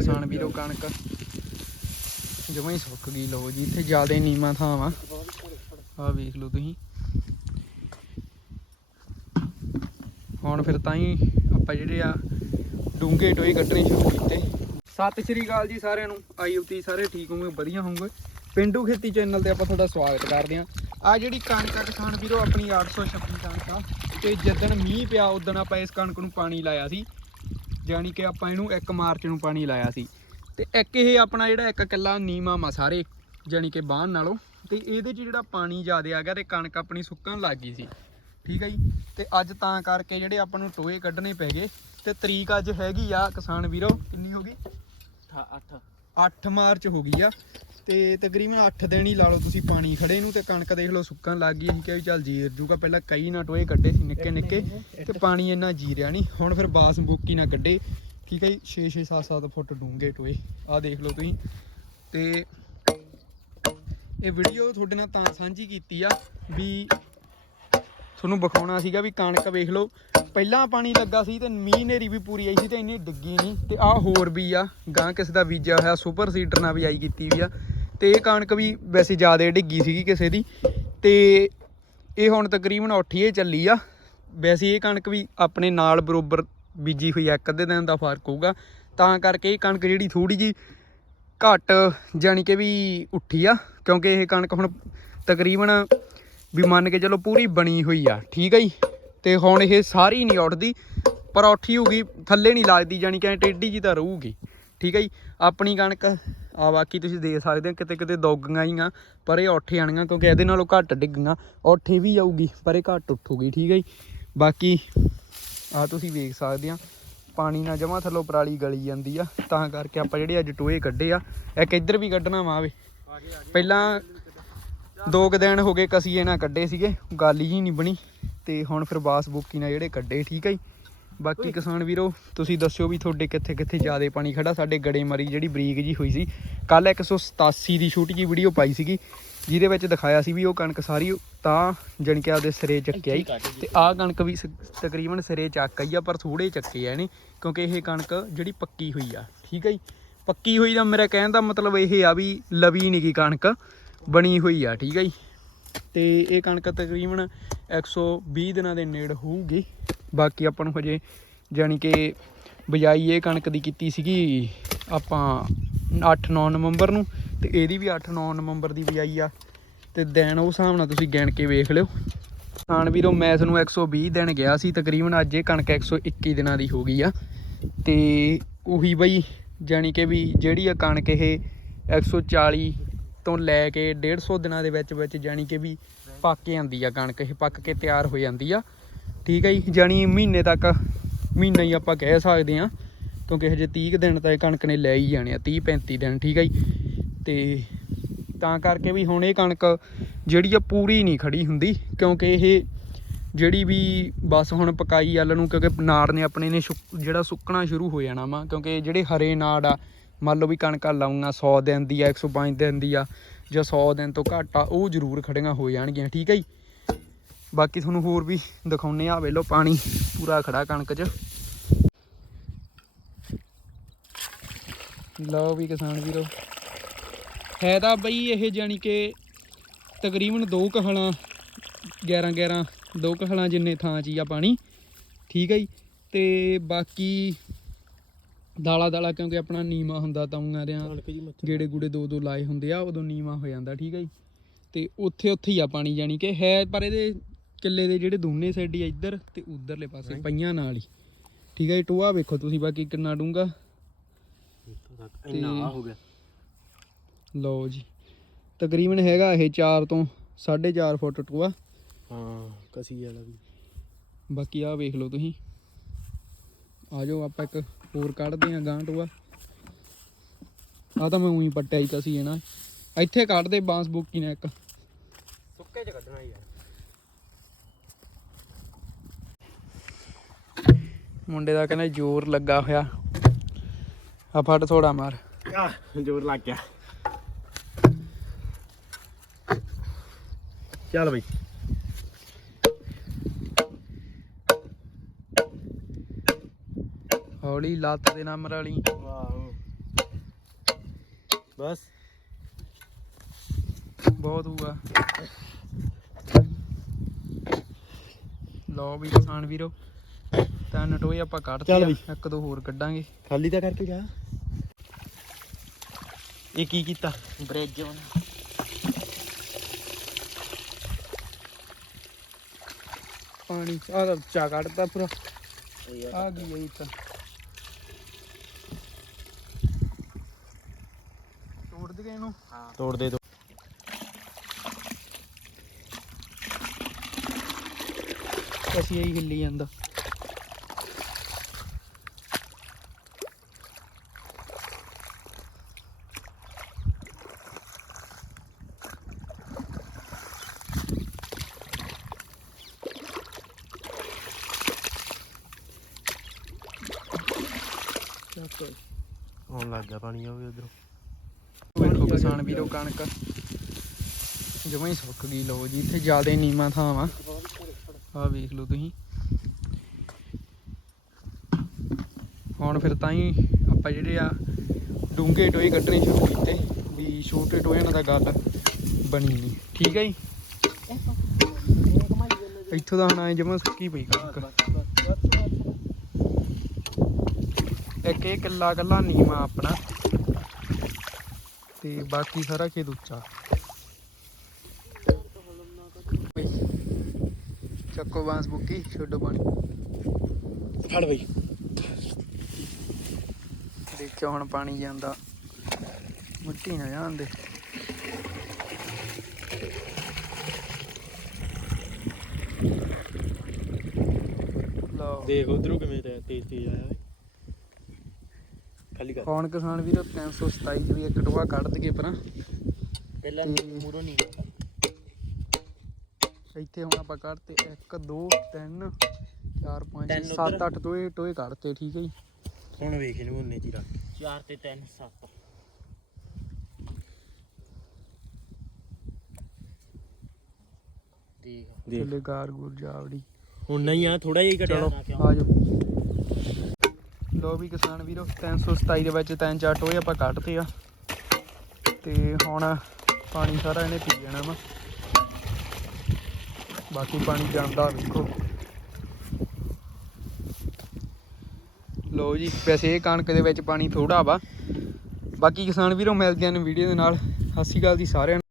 ਕਿਸਾਨ ਵੀਰੋ ਕਣਕ। ਜਮਾਂ ਹੀ ਸੁੱਕ ਗਈ ਲੋ ਜੀ, ਇੱਥੇ ਜ਼ਿਆਦਾ ਨੀਵਾਂ ਥਾਂ ਵਾ। ਆਹ ਵੇਖ ਲਓ ਤੁਸੀਂ। ਹੁਣ ਫਿਰ ਤਾਂ ਹੀ ਆਪਾਂ ਜਿਹੜੇ ਆ ਡੂੰਘੇ ਟੋਏ ਕੱਢਣੇ ਸ਼ੁਰੂ ਕੀਤੇ। ਸਤਿ ਸ਼੍ਰੀ ਅਕਾਲ ਜੀ ਸਾਰਿਆਂ ਨੂੰ। ਆਈ ਤੁਸੀਂ ਸਾਰੇ ਠੀਕ ਹੋਵੋਗੇ, ਵਧੀਆ ਹੋਵੋਗੇ। ਪਿੰਡੂ ਖੇਤੀ ਚੈਨਲ ਤੇ ਆਪਾਂ ਤੁਹਾਡਾ ਸਵਾਗਤ ਕਰਦੇ ਹਾਂ। ਆ ਜਿਹੜੀ ਕਣਕ ਆ ਕਿਸਾਨ ਵੀਰੋ, ਆਪਣੀ 826 ਕਣਕ ਆ। ਤੇ ਜਦੋਂ ਮੀਂਹ ਪਿਆ ਉਦੋਂ ਆਪਾਂ ਇਸ ਕਣਕ ਨੂੰ ਪਾਣੀ ਲਾਇਆ ਸੀ। ਜਾਣੀ ਕਿ ਆਪਾਂ ਇਹਨੂੰ 1 ਮਾਰਚ ਨੂੰ ਪਾਣੀ ਲਾਇਆ ਸੀ। ਤੇ ਇੱਕ ਇਹ ਆਪਣਾ ਜਿਹੜਾ ਇੱਕ ਕਿੱਲਾ ਨੀਮਾ ਮਾ ਸਾਰੇ, ਜਾਣੀ ਕਿ ਬਾਹਨ ਨਾਲੋਂ। ਤੇ ਇਹਦੇ 'ਚ ਜਿਹੜਾ ਪਾਣੀ ਜ਼ਿਆਦਾ ਆ ਗਿਆ ਤੇ ਕਣਕ ਆਪਣੀ ਸੁੱਕਣ ਲੱਗ ਗਈ ਸੀ। ਠੀਕ ਹੈ ਜੀ? ਤੇ ਅੱਜ ਤਾਂ ਕਰਕੇ ਜਿਹੜੇ ਆਪਾਂ ਨੂੰ ਟੋਏ ਕੱਢਣੇ ਪੈ ਗਏ। ਤੇ ਤਰੀਕ ਅੱਜ ਹੈਗੀ ਆ ਕਿਸਾਨ ਵੀਰੋ, ਕਿੰਨੀ ਹੋ ਗਈ? 8 8 ਮਾਰਚ ਹੋ ਗਈ ਆ, ਤੇ ਤਕਰੀਬਨ 8 ਦਿਨ ਹੀ ਲਾ ਲਓ ਤੁਸੀਂ ਪਾਣੀ ਖੜੇ ਨੂੰ, ਤੇ ਕਣਕ ਦੇਖ ਲਓ ਸੁੱਕਣ ਲੱਗ ਗਈ ਸੀ ਕਿ ਵੀ ਚੱਲ ਜੀਰ ਜੂਗਾ, ਪਹਿਲਾਂ ਕਈ ਨਾ ਟੋਏ ਕੱਢੇ ਸੀ ਨਿੱਕੇ ਨਿੱਕੇ, ਤੇ ਪਾਣੀ ਇੰਨਾ ਜੀਰਿਆ ਨਹੀਂ, ਹੁਣ ਫਿਰ ਬਾਸ ਬੋਕੀ ਨਾ ਕੱਢੇ, ਠੀਕ ਹੈ ਜੀ 6 6 7 7 ਫੁੱਟ ਡੂੰਘੇ ਟੋਏ, ਆਹ ਦੇਖ ਲਓ ਤੁਸੀਂ, ਤੇ ਇਹ ਵੀਡੀਓ ਤੁਹਾਡੇ ਨਾਲ ਤਾਂ ਸਾਂਝੀ ਕੀਤੀ ਆ ਵੀ ਤੁਹਾਨੂੰ ਵਿਖਾਉਣਾ ਸੀਗਾ ਵੀ ਕਣਕ ਵੇਖ ਲਓ, ਪਹਿਲਾਂ ਪਾਣੀ ਲੱਗਾ ਸੀ ਤੇ ਮੀਂਹ ਨੇਰੀ ਵੀ ਪੂਰੀ ਆਈ ਸੀ ਤੇ ਇੰਨੀ ਡਿੱਗੀ ਨਹੀਂ ਤੇ ਆਹ ਹੋਰ ਵੀ ਆ ਗਾਂ ਕਿਸੇ ਦਾ ਬੀਜਿਆ ਹੋਇਆ ਸੁਪਰ ਸੀਡਰ ਨਾਲ ਵੀ ਆਈ ਕੀਤੀ ਵੀ ਆ ਤੇ ਇਹ ਕਣਕ ਵੀ ਵੈਸੇ ਜ਼ਿਆਦਾ ਡਿੱਗੀ ਸੀਗੀ ਕਿਸੇ ਦੀ ਤੇ ਇਹ ਹੁਣ ਤਕਰੀਬਨ ਉੱਠੀਏ ਚੱਲੀ ਆ। ਵੈਸੇ ਇਹ ਕਣਕ ਵੀ ਆਪਣੇ ਨਾਲ ਬਰੋਬਰ ਬੀਜੀ ਹੋਈ ਆ, ਇੱਕ ਅੱਧੇ ਦਿਨ ਦਾ ਫ਼ਰਕ ਹੋਊਗਾ। ਤਾਂ ਕਰਕੇ ਇਹ ਕਣਕ ਜਿਹੜੀ ਥੋੜੀ ਜੀ ਘੱਟ ਜਾਣੀ ਕਿ ਵੀ ਉੱਠੀ ਆ, ਕਿਉਂਕਿ ਇਹ ਕਣਕ ਹੁਣ ਤਕਰੀਬਨ ਵੀ ਮੰਨ ਕੇ ਚਲੋ ਪੂਰੀ ਬਣੀ ਹੋਈ ਆ ਠੀਕ ਹੈ ਜੀ? ਤੇ ਹੁਣ ਇਹ ਸਾਰੀ ਨਹੀਂ ਉੱਠਦੀ ਪਰ ਉੱਠੀ ਹੋਊਗੀ ਥੱਲੇ ਨਹੀਂ ਲੱਗਦੀ ਜਾਣੀ ਕਿ ਟੇਢੀ ਜੀ ਤਾਂ ਰਹੂਗੀ ਠੀਕ ਹੈ ਜੀ? ਆਪਣੀ ਕਣਕ ਆ ਬਾਕੀ ਤੁਸੀਂ ਦੇਖ ਸਕਦੇ ਹੋ ਕਿਤੇ ਕਿਤੇ ਦੋਗੀਆਂ ਹੀ ਆ ਪਰ ਇਹ ਉੱਠ ਜਾਣੀਆਂ ਕਿਉਂਕਿ ਇਹਦੇ ਨਾਲੋਂ ਘੱਟ ਡਿੱਗੀਆਂ ਉੱਠੇ ਵੀ ਜਾਊਗੀ ਪਰ ਇਹ ਘੱਟ ਉੱਠੂਗੀ ਠੀਕ ਹੈ ਜੀ? ਬਾਕੀ ਆ ਤੁਸੀਂ ਵੇਖ ਸਕਦੇ ਆ ਪਾਣੀ ਨਾਲ ਜਮਾ ਥੱਲੋਂ ਪਰਾਲੀ ਗਲੀ ਜਾਂਦੀ ਆ ਤਾਂ ਕਰਕੇ ਆਪਾਂ ਜਿਹੜੇ ਅੱਜ ਟੋਏ ਕੱਢੇ ਆ ਇੱਕ ਇੱਧਰ ਵੀ ਕੱਢਣਾ ਵਾ ਵੇ। ਪਹਿਲਾਂ ਦੋ ਕੁ ਦਿਨ ਹੋ ਗਏ ਕਸੀਏ ਨਾਲ ਕੱਢੇ ਸੀਗੇ ਗੱਲ ਹੀ ਨਹੀਂ ਬਣੀ ਤੇ ਹੁਣ ਫਿਰ ਬਾਸ ਬੁੱਕੀ ਨਾਲ ਜਿਹੜੇ ਕੱਢੇ ਠੀਕ ਹੈ ਜੀ? ਬਾਕੀ ਕਿਸਾਨ ਵੀਰੋ ਤੁਸੀਂ ਦੱਸਿਓ ਵੀ ਤੁਹਾਡੇ ਕਿੱਥੇ ਕਿੱਥੇ ਜ਼ਿਆਦਾ ਪਾਣੀ ਖੜਾ ਸਾਡੇ ਗੜੇ ਮਰੀ ਜਿਹੜੀ ਬਰੀਕ ਜੀ ਹੋਈ ਸੀ। ਕੱਲ 187 ਦੀ ਛੋਟੀ ਜੀ ਵੀਡੀਓ ਪਾਈ ਸੀਗੀ ਜਿਹਦੇ ਵਿੱਚ ਦਿਖਾਇਆ ਸੀ ਵੀ ਉਹ ਕਣਕ ਸਾਰੀ ਤਾਂ ਜਾਣੀ ਕਿ ਆਪਦੇ ਸਿਰੇ ਚੱਕਿਆ ਹੀ ਤੇ ਆਹ ਕਣਕ ਵੀ ਤਕਰੀਬਨ ਸਿਰੇ ਚੱਕ ਆਈ ਆ ਪਰ ਥੋੜੇ ਚੱਕੇ ਆ ਨੇ ਕਿਉਂਕਿ ਇਹ ਕਣਕ ਜਿਹੜੀ ਪੱਕੀ ਹੋਈ ਆ ਠੀਕ ਹੈ ਜੀ? ਪੱਕੀ ਹੋਈ ਦਾ ਮੇਰਾ ਕਹਿਣ ਦਾ ਮਤਲਬ ਇਹ ਆ ਵੀ ਲਵੀ ਨਹੀਂ ਗੀ ਕਣਕ। ਬਣੀ ਹੋਈ ਆ, ਠੀਕ ਹੈ ਜੀ। ਤੇ ਇਹ ਕਣਕ ਤਕਰੀਬਨ 120 ਦਿਨਾਂ ਦੇ ਨੇੜ ਹੋਊਗੀ। ਬਾਕੀ ਆਪਾਂ ਨੂੰ ਹਜੇ ਜਾਣੀ ਕਿ ਬਜਾਈ ਇਹ ਕਣਕ ਦੀ ਕੀਤੀ ਸੀਗੀ ਆਪਾਂ 8-9 ਨਵੰਬਰ ਨੂੰ, ਤੇ ਇਹਦੀ ਵੀ 8-9 ਨਵੰਬਰ ਦੀ ਬਜਾਈ ਆ। ਤੇ ਦਿਨ ਉਸ ਹਿਸਾਬ ਨਾਲ ਤੁਸੀਂ ਗਿਣ ਕੇ ਵੇਖ ਲਿਓ। ਖਾਨ ਵੀਰੋ ਇਸ ਨੂੰ 120 ਦਿਨ ਗਿਆ ਸੀ, ਤਕਰੀਬਨ ਅੱਜ ਇਹ ਕਣਕ 121 ਦਿਨਾਂ ਦੀ ਹੋ ਗਈ ਆ। ਤੇ ਉਹੀ ਬਈ, ਜਾਣੀ ਕਿ ਵੀ ਜਿਹੜੀ ਆ ਕਣਕ ਇਹ 140 ਤੋਂ ਲੈ ਕੇ 150 ਦਿਨਾਂ ਦੇ ਵਿੱਚ ਵਿੱਚ ਜਾਣੀ ਕਿ ਵੀ ਪੱਕ ਕੇ ਜਾਂਦੀ ਆ ਕਣਕ, ਇਹ ਪੱਕ ਕੇ ਤਿਆਰ ਹੋ ਜਾਂਦੀ ਆ। ਠੀਕ ਹੈ ਜੀ, ਜਾਣੀ ਮਹੀਨੇ ਤੱਕ, ਮਹੀਨਾ ਹੀ ਆਪਾਂ ਕਹਿ ਸਕਦੇ ਆ, ਕਿਉਂਕਿ ਹਜੇ 30 ਕੁ ਦਿਨ ਤਾਂ ਇਹ ਕਣਕ ਨੇ ਲੈ ਹੀ ਜਾਣੇ ਆ 30 35 ਦਿਨ, ਠੀਕ ਹੈ ਜੀ। ਤੇ ਤਾਂ ਕਰਕੇ ਵੀ ਹੁਣ ਇਹ ਕਣਕ ਜਿਹੜੀ ਆ ਪੂਰੀ ਨਹੀਂ ਖੜੀ ਹੁੰਦੀ, ਕਿਉਂਕਿ ਇਹ ਜਿਹੜੀ ਵੀ ਬਸ ਹੁਣ ਪਕਾਈ ਵੱਲ ਨੂੰ, ਕਿਉਂਕਿ ਨਾੜ ਨੇ ਆਪਣੇ ਨੇ ਸੁੱਕ- ਜਿਹੜਾ ਸੁੱਕਣਾ ਸ਼ੁਰੂ ਹੋ ਜਾਣਾ ਵਾ, ਕਿਉਂਕਿ ਜਿਹੜੇ ਹਰੇ ਨਾੜ ਆ ਮੰਨ ਲਓ ਵੀ ਕਣਕਾਂ ਲਾਉਣਾ 100 ਦਿਨ ਦੀ ਆ 105 ਦਿਨ ਦੀ ਆ, ਜਾਂ 100 ਦਿਨ ਤੋਂ ਘੱਟ ਆ, ਉਹ ਜ਼ਰੂਰ ਖੜੀਆਂ ਹੋ ਜਾਣਗੀਆਂ, ਠੀਕ ਹੈ ਜੀ? ਬਾਕੀ ਤੁਹਾਨੂੰ ਹੋਰ ਵੀ ਦਿਖਾਉਨੇ ਆ ਲਓ ਪਾਣੀ ਪੂਰਾ ਖੜਾ ਕਣਕ 'ਚ। ਲਓ ਵੀ ਕਿਸਾਨ ਵੀਰੋ, ਹੈ ਤਾਂ ਬਈ ਇਹ ਜਾਣੀ ਕਿ ਤਕਰੀਬਨ ਦੋ ਕਹਲਾਂ 11 11 ਦੋ ਕਹਲਾਂ ਜਿੰਨੇ ਥਾਂ 'ਚ ਹੀ ਆ ਪਾਣੀ, ਠੀਕ ਹੈ ਜੀ? ਤੇ ਬਾਕੀ ਦਾਲਾ ਦਾਲਾ ਕਿਉਂਕਿ ਆਪਣਾ ਨੀਵਾ ਹੁੰਦਾ ਤਾਉਂਆਂ ਰਿਆਂ ਗੇੜੇ ਗੂੜੇ ਦੋ ਦੋ ਲਾਏ ਹੁੰਦੇ ਆ ਉਦੋਂ ਨੀਵਾ ਹੋ ਜਾਂਦਾ ਠੀਕ ਹੈ ਜੀ। ਤੇ ਉੱਥੇ ਉੱਥੇ ਹੀ ਆ ਪਾਣੀ ਜਾਣੀ ਕਿ ਹੈ ਪਰ ਇਹਦੇ ਕਿੱਲੇ ਦੇ ਜਿਹੜੇ ਦੋਨੇ ਸਾਈਡ ਹੀ ਇੱਧਰ ਤੇ ਉਧਰਲੇ ਪਾਸੇ ਪਈਆਂ ਨਾਲ ਹੀ। ਠੀਕ ਹੈ ਜੀ ਟੋਆ ਵੇਖੋ ਤੁਸੀਂ ਬਾਕੀ ਕਿੰਨਾ ਡੂੰਗਾ ਇੰਨਾ ਆ ਹੋ ਗਿਆ। ਲਓ ਜੀ ਤਕਰੀਬਨ ਹੈਗਾ ਇਹ 4 ਤੋਂ 4.5 ਫੁੱਟ ਟੋਆ। ਹਾਂ ਕਸੀ ਵਾਲਾ ਵੀ। ਬਾਕੀ ਆ ਵੇਖ ਲਓ ਤੁਸੀਂ। ਆ ਜਾਓ ਆਪਾਂ ਇੱਕ ਹੋਰ ਕੱਢਦੇ ਆਂ ਗਾਂ ਟੋਆ ਆ ਤਾਂ ਮੈਂ ਉਹੀ ਪੱਟਿਆ ਹੀ ਕਸੀ ਹੈ ਨਾ। ਇੱਥੇ ਕੱਢਦੇ ਬਾਂਸ ਬੁੱਕੀ ਨੇ ਇੱਕ। ਸੁੱਕੇ ਚ ਕੱਢਣਾ ਯਾਰ ਮੁੰਡੇ ਦਾ ਕਹਿੰਦਾ ਜ਼ੋਰ ਲੱਗਾ ਹੋਇਆ। ਆ ਫੜ ਥੋੜਾ ਮਾਰ। ਆ ਜ਼ੋਰ ਲੱਗ ਗਿਆ। ਚੱਲ ਬਈ। ਹੌਲੀ ਲੱਤ ਦੇ ਨੰਬਰ ਵਾਲੀ ਵਾਹ ਬਸ। ਬਹੁਤ ਹੋਊਗਾ। ਲਓ ਵੀ ਕਿਸਾਨ ਵੀਰੋ ਤਿੰਨ ਟੋਏ ਆਪਾਂ ਕੱਢਤੇ ਚੱਲ ਆ, ਬਈ। ਇੱਕ ਦੋ ਹੋਰ ਕੱਢਾਂਗੇ। ਖਾਲੀ ਤਾਂ ਕਰਕੇ ਜਾ। ਇਹ ਕੀ ਕੀਤਾ? ਬ੍ਰਿਜ ਹੁਣ। ਪਾਣੀ ਆਹ ਤਾਂ ਚਾ ਕੱਢਤਾ ਪੂਰਾ। ਆ ਗਈ ਇਹ ਤਾਂ? ਇਹਨੂੰ ਤੋੜ ਦੇ ਦੋ। ਅਸੀਂ ਇਹੀ ਹਿੱਲੀ ਜਾਂਦਾ। ਆਉਣ ਲੱਗ ਗਿਆ ਪਾਣੀ ਆ ਵੀ ਉਧਰੋਂ। ਕਿਸਾਨ ਵੀਰੋ ਕਣਕ। ਜਮਾਂ ਹੀ ਸੁੱਕ ਗਈ ਲੋ ਜੀ ਇੱਥੇ ਜਿਆਦੇ ਨੀਮਾ ਥਾਂ ਵਾ। ਆ ਵੇਖ ਲਓ ਤੁਸੀਂ। ਹੁਣ ਫਿਰ ਤਾਂ ਹੀ ਆਪਾਂ ਜਿਹੜੇ ਆ ਡੂੰਘੇ ਟੋਏ ਕੱਢਣੇ ਸ਼ੁਰੂ ਕੀਤੇ ਵੀ ਛੋਟੇ ਟੋਇਆਂ ਨਾਲ ਤਾਂ ਗੱਲ ਬਣੀ ਨਹੀਂ। ਠੀਕ ਹੈ ਜੀ? ਇੱਥੋਂ ਦਾ ਹੁਣ ਜਮਾਂ ਸੁੱਕੀ ਪਈ ਕਣਕ। ਇੱਕ ਇਹ ਕਿੱਲਾ ਕੱਲਾ ਨੀਮਾ ਆਪਣਾ। ਤੇ ਬਾਕੀ ਸਾਰਾ ਖੇਤ ਉੱਚਾ। ਚੱਕੋ ਬਾਂਸ ਬੁੱਕੀ ਛੱਡੋ ਪਾਣੀ। ਫੜ ਬਈ। ਦੇਖਿਓ ਹੁਣ ਪਾਣੀ ਜਾਂਦਾ। ਮਿੱਟੀ ਨਾ ਜਾਂਦੇ ਲਓ। ਦੇਖ ਉਧਰੋਂ ਕਿਵੇਂ ਤੇਜ਼ ਤੇਜ਼ ਆਇਆ ਖਾਲੀ ਕਰ ਹੁਣ ਕਿਸਾਨ ਵੀਰੋ? 327 ਚ ਵੀ ਇੱਕ ਟੋਆ ਕੱਢ ਦਈਏ ਪਰਾਂ ਪਹਿਲਾਂ ਤੇ- ਮੂਰੋਂ ਨਹੀਂ। ਇੱਥੇ ਹੁਣ ਆਪਾਂ ਕੱਢਤੇ 1 2 3 4 5 ਤਿੰਨ 7 ਉੱਧਰ। 8 ਟੋਏ ਟੋਏ ਕੱਢਤੇ ਠੀਕ ਹੈ ਜੀ। ਹੁਣ ਵੇਖ ਇਹਨੂੰ ਉਹਨੇ ਹੀ ਰੱਖ। 4 ਤੇ 3 7 ਦੇਖ। ਦੇਖ ਗਾਰ ਗੁਰ ਜਾਵੜੀ। ਹੁਣ ਨਹੀਂ ਆ ਥੋੜਾ ਜਿਹਾ ਹੀ ਘਟਿਆ ਚਲੋ ਆ ਜਾਓ। ਲੋ ਵੀ ਕਿਸਾਨ ਵੀਰੋ 327 ਦੇ ਵਿੱਚ ਤਿੰਨ ਚਾਰ ਟੋਏ ਆਪਾਂ ਕੱਢਤੇ ਆ। ਤੇ ਹੁਣ ਪਾਣੀ ਸਾਰਾ ਇਹਨੇ ਪੀ ਜਾਣਾ ਵਾ। ਬਾਕੀ ਪਾਣੀ ਜਾਂਦਾ ਵੇਖੋ। ਲੋ ਜੀ, ਵੈਸੇ ਇਹ ਕਣਕ ਦੇ ਵਿੱਚ ਪਾਣੀ ਥੋੜਾ ਵਾ। ਬਾਕੀ ਕਿਸਾਨ ਵੀਰੋ, ਮਿਲਦੇ ਹਨ ਵੀਡੀਓ ਦੇ ਨਾਲ। ਸਤਿ ਸ਼੍ਰੀ ਅਕਾਲ ਜੀ ਸਾਰਿਆਂ ਨੂੰ।